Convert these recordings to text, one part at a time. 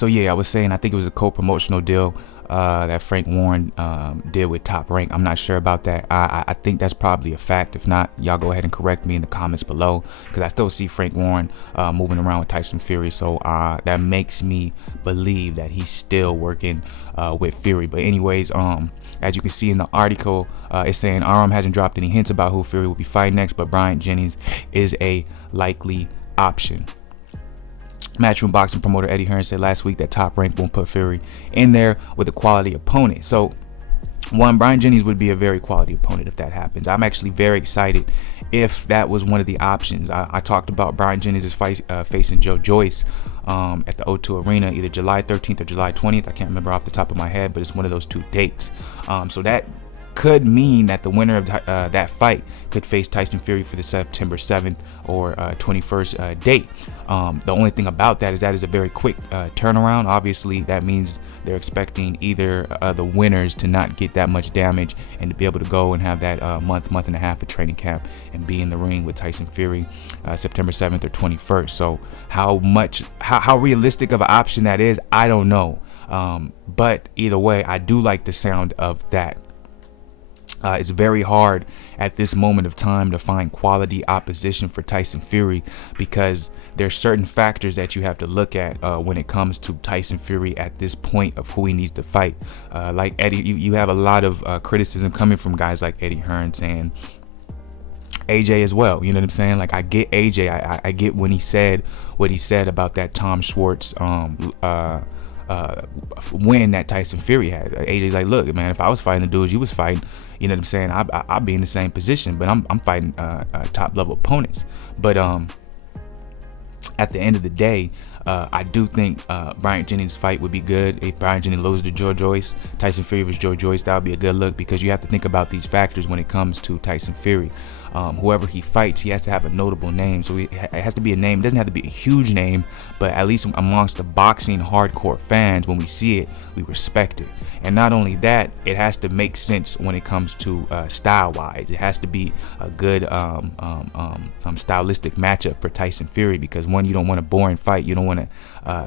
So yeah, I was saying I think it was a co-promotional deal that Frank Warren did with Top Rank. I'm not sure about that. I think that's probably a fact. If not, y'all go ahead and correct me in the comments below, because I still see Frank Warren moving around with Tyson Fury. So that makes me believe that he's still working with Fury. But anyways, as you can see in the article, it's saying Arum hasn't dropped any hints about who Fury will be fighting next, but Bryant Jennings is a likely option. Matchroom boxing promoter Eddie Hearn said last week that Top Rank won't put Fury in there with a quality opponent. So one, Bryant Jennings would be a very quality opponent if that happens. I'm actually very excited if that was one of the options. I talked about Bryant Jennings' fight facing Joe Joyce at the O2 Arena, either July 13th or July 20th. I can't remember off the top of my head, but it's one of those two dates. So that could mean that the winner of that fight could face Tyson Fury for the September 7th or 21st date. The only thing about that is a very quick turnaround. Obviously, that means they're expecting either the winners to not get that much damage and to be able to go and have that month and a half of training camp and be in the ring with Tyson Fury September 7th or 21st. So how realistic of an option that is, I don't know. But either way, I do like the sound of that. It's very hard at this moment of time to find quality opposition for Tyson Fury, because there's certain factors that you have to look at when it comes to Tyson Fury at this point of who he needs to fight. Like Eddie, you have a lot of criticism coming from guys like Eddie Hearn saying AJ as well. You know what I'm saying? Like, I get AJ. I get when he said what he said about that Tom Schwartz win that Tyson Fury had. AJ's like, look, man, if I was fighting the dudes you was fighting, you know what I'm saying, I'd be in the same position, but I'm fighting top level opponents. But at the end of the day, I do think Bryant Jennings' fight would be good. If Bryant Jennings loses to Joe Joyce, Tyson Fury versus Joe Joyce, that would be a good look, because you have to think about these factors when it comes to Tyson Fury. Whoever he fights, he has to have a notable name. So it has to be a name. It doesn't have to be a huge name, but at least amongst the boxing hardcore fans, when we see it, we respect it. And not only that, it has to make sense when it comes to style-wise. It has to be a good stylistic matchup for Tyson Fury, because one, you don't want a boring fight. You don't want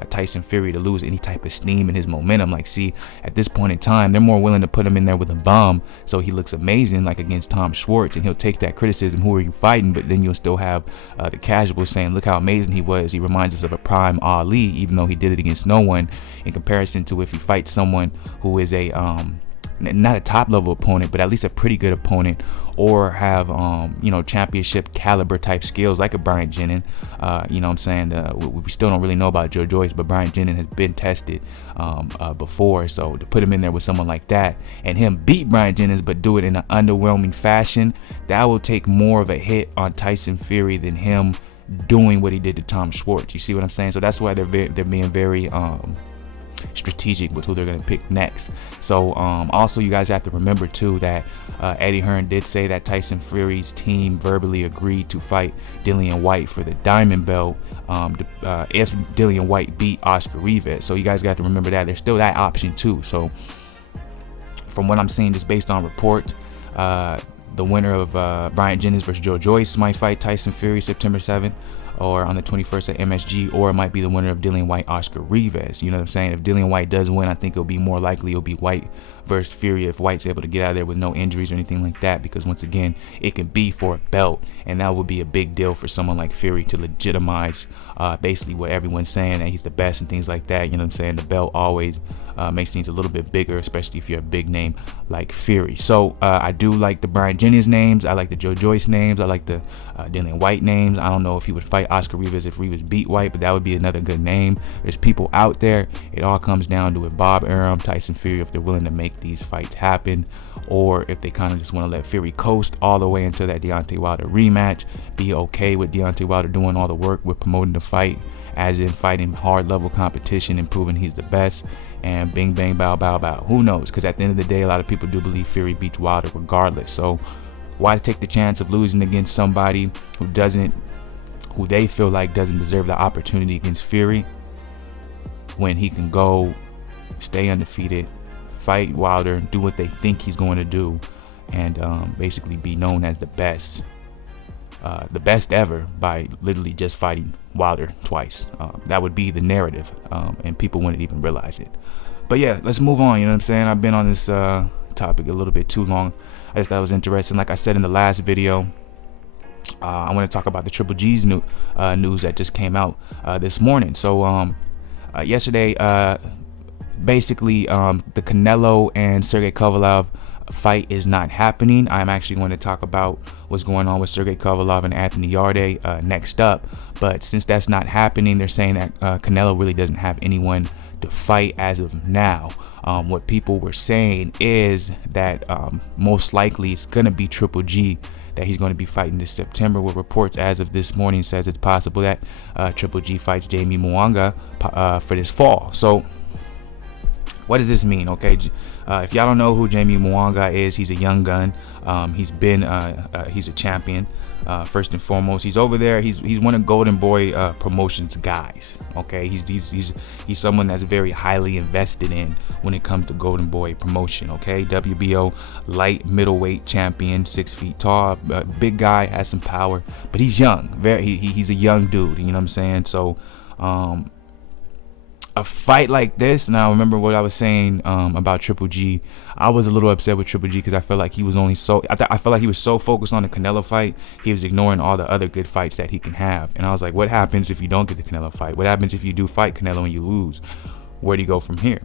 Tyson Fury to lose any type of steam in his momentum. Like, see, at this point in time, they're more willing to put him in there with a bomb so he looks amazing, like against Tom Schwartz, and he'll take that criticism, who are you fighting? But then you'll still have the casuals saying, look how amazing he was. He reminds us of a prime Ali, even though he did it against no one, in comparison to if he fights someone who is a not a top level opponent, but at least a pretty good opponent, or have championship caliber type skills like a Bryant Jennings. You know what I'm saying? We still don't really know about Joe Joyce, but Bryant Jennings has been tested before. So to put him in there with someone like that and him beat Bryant Jennings but do it in an underwhelming fashion, that will take more of a hit on Tyson Fury than him doing what he did to Tom Schwartz. You see what I'm saying? So that's why they're being very strategic with who they're going to pick next. So also, you guys have to remember too that Eddie Hearn did say that Tyson Fury's team verbally agreed to fight Dillian Whyte for the Diamond Belt if Dillian Whyte beat Oscar Rivas. So you guys got to remember that there's still that option too. So from what I'm seeing, just based on reports, the winner of Bryant Jennings versus Joe Joyce might fight Tyson Fury September 7th or on the 21st at MSG, or it might be the winner of Dillian Whyte Oscar Rivas. You know what I'm saying? If Dillian Whyte does win, I think it'll be more likely it'll be Whyte versus Fury if Whyte's able to get out of there with no injuries or anything like that, because once again, it can be for a belt, and that would be a big deal for someone like Fury to legitimize basically what everyone's saying, that he's the best and things like that. You know what I'm saying? The belt always makes things a little bit bigger, especially if you're a big name like Fury. So I do like the Bryant Jennings names. I like the Joe Joyce names. I like the Dillian Whyte names. I don't know if he would fight Oscar Rivas if Rivas beat Whyte, but that would be another good name. There's people out there. It all comes down to if Bob Arum, Tyson Fury, if they're willing to make these fights happen, or if they kind of just want to let Fury coast all the way until that Deontay Wilder rematch, be okay with Deontay Wilder doing all the work with promoting the fight, as in fighting hard level competition and proving he's the best, and bing bang bow bow bow. Who knows? Because at the end of the day, a lot of people do believe Fury beats Wilder regardless. So why take the chance of losing against somebody who they feel like doesn't deserve the opportunity against Fury, when he can go stay undefeated, fight Wilder, do what they think he's going to do, and basically be known as the best the best ever by literally just fighting Wilder twice. That would be the narrative, and people wouldn't even realize it. But yeah, let's move on. You know what I'm saying? I've been on this topic a little bit too long. I just thought it was interesting. Like I said in the last video, I want to talk about the Triple G's news that just came out this morning. So yesterday, basically, the Canelo and Sergey Kovalev fight is not happening. I'm actually going to talk about what's going on with Sergey Kovalev and Anthony Yarde next up. But since that's not happening, they're saying that Canelo really doesn't have anyone to fight as of now. What people were saying is that most likely it's going to be Triple G that he's going to be fighting this September, with reports as of this morning says it's possible that Triple G fights Jaime Munguia for this fall. So what does this mean? Okay, if y'all don't know who Jaime Munguia is, he's a young gun. He's a champion. First and foremost, he's over there. He's one of Golden Boy Promotions guys. Okay, he's someone that's very highly invested in when it comes to Golden Boy Promotion. Okay, WBO light middleweight champion, 6 feet tall, big guy, has some power, but he's young. He's a young dude. You know what I'm saying? So a fight like this, now remember what I was saying about Triple G. I was a little upset with Triple G because I felt like he was only I felt like he was so focused on the Canelo fight, he was ignoring all the other good fights that he can have. And I was like, what happens if you don't get the Canelo fight? What happens if you do fight Canelo and you lose? Where do you go from here?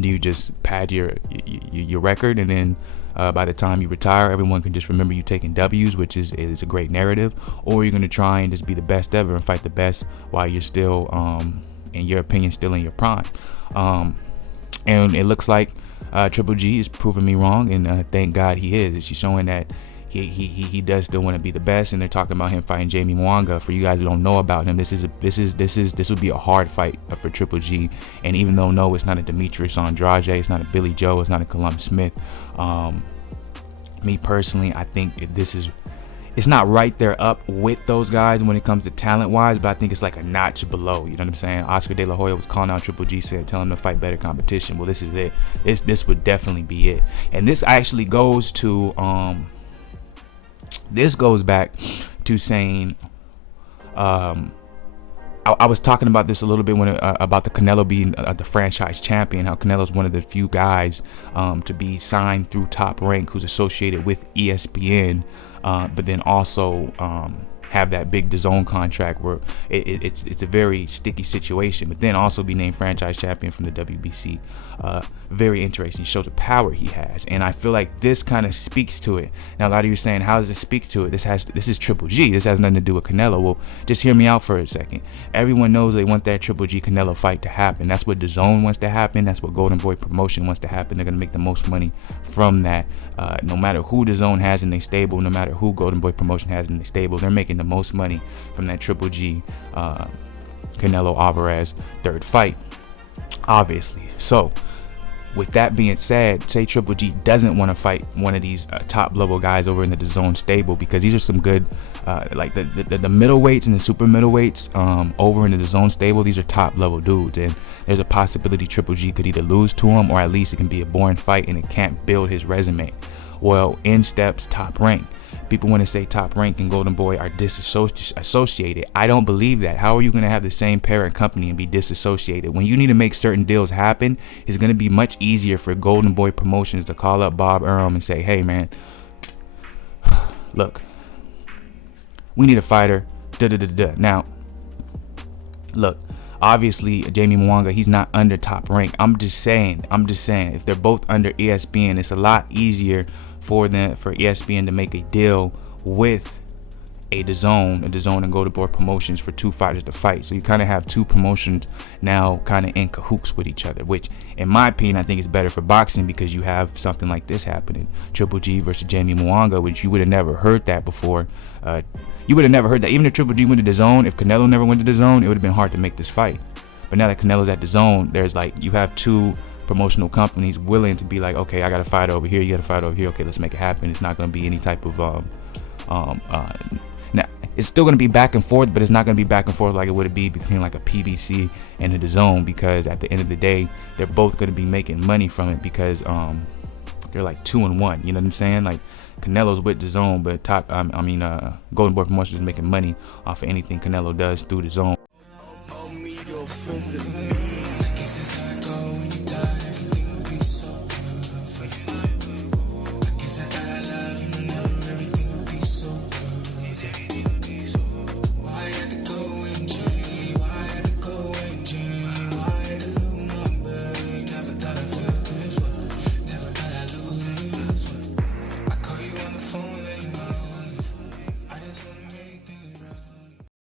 Do you just pad your record, and then by the time you retire, everyone can just remember you taking W's, which is a great narrative? Or you're going to try and just be the best ever and fight the best while you're still in your opinion, still in your prime. And it looks like Triple G is proving me wrong, and thank God he is. It's showing that he does still want to be the best, and they're talking about him fighting Jaime Munguia. For you guys who don't know about him, this would be a hard fight for Triple G. And even though no, it's not a Demetrius Andrade, it's not a Billy Joe, it's not a Callum Smith. Me personally, I think it's not right there up with those guys when it comes to talent wise, but I think it's like a notch below. You know what I'm saying? Oscar De La Hoya was calling out Triple G, said tell him to fight better competition. Well, this is it. This would definitely be it. And this actually goes to this goes back to saying I was talking about this a little bit when about the Canelo being the franchise champion, how Canelo's one of the few guys to be signed through Top Rank, who's associated with ESPN, but then also have that big DAZN contract where it's a very sticky situation, but then also be named franchise champion from the WBC. Very interesting. Shows the power he has, and I feel like this kind of speaks to it. Now a lot of you are saying, how does this speak to it? This is Triple G. This has nothing to do with Canelo. Well, just hear me out for a second. Everyone knows they want that Triple G Canelo fight to happen. That's what DAZN wants to happen. That's what Golden Boy Promotion wants to happen. They're gonna make the most money from that. No matter who DAZN has in their stable, no matter who Golden Boy Promotion has in their stable, they're making the most money from that Triple G Canelo Alvarez third fight, obviously. So with that being said, say Triple G doesn't want to fight one of these top level guys over in the DAZN stable, because these are some good like the middleweights and the super middleweights over in the DAZN stable. These are top level dudes, and there's a possibility Triple G could either lose to him, or at least it can be a boring fight and it can't build his resume. Well, in steps Top Rank. People want to say Top Rank and Golden Boy are disassociated. I don't believe that. How are you going to have the same parent company and be disassociated? When you need to make certain deals happen, it's going to be much easier for Golden Boy Promotions to call up Bob Arum and say, hey man, look, we need a fighter. Now, look, obviously Jaime Munguia, he's not under Top Rank. I'm just saying, if they're both under ESPN, it's a lot easier for ESPN to make a deal with a DAZN and Golden Boy Promotions for two fighters to fight. So you kind of have two promotions now kind of in cahoots with each other, which in my opinion I think is better for boxing, because you have something like this happening, Triple G versus Jaime Munguia, which you would have never heard that before. You would have never heard that. Even if Triple G went to DAZN, if Canelo never went to DAZN, it would have been hard to make this fight. But now that Canelo's at DAZN, there's like, you have two promotional companies willing to be like, okay, I got a fight over here, you got a fight over here, okay, let's make it happen. It's not going to be any type of now it's still going to be back and forth, but it's not going to be back and forth like it would be between like a PBC and a DAZN, because at the end of the day they're both going to be making money from it, because they're like 2-1, you know what I'm saying? Like Canelo's with the zone, but Golden Boy Promotions is making money off of anything Canelo does through the zone.